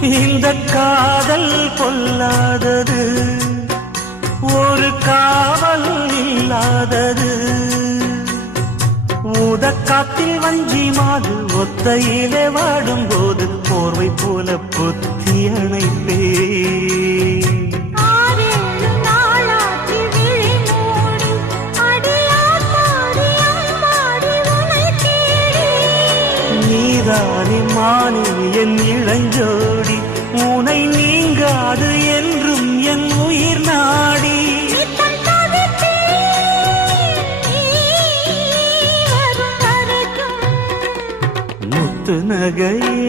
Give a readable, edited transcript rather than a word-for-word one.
இந்த காதல் பொல்லாதது, ஒரு காவல் இல்லாதது. ஊதக்காத்தில் வஞ்சி மாது ஒத்தையிலே வாடும் போது போர்வை போல பொத்தி அணைப்பே. நீதானே மானே என் இளஞ்சோடி, உனை நீங்காது என்றும் என் உயிர் நாடி. முத்து நகையே